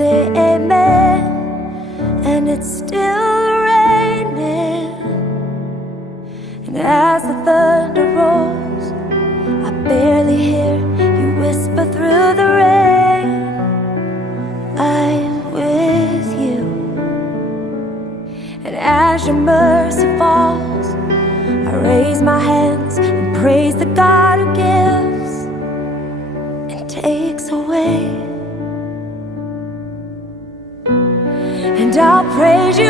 say amen, and it's still raining. And as the thunder rolls, I barely hear you whisper through the rain, I'm with you. And as your mercy falls, I raise my hands and praise the God who gives and takes away. And I'll praise you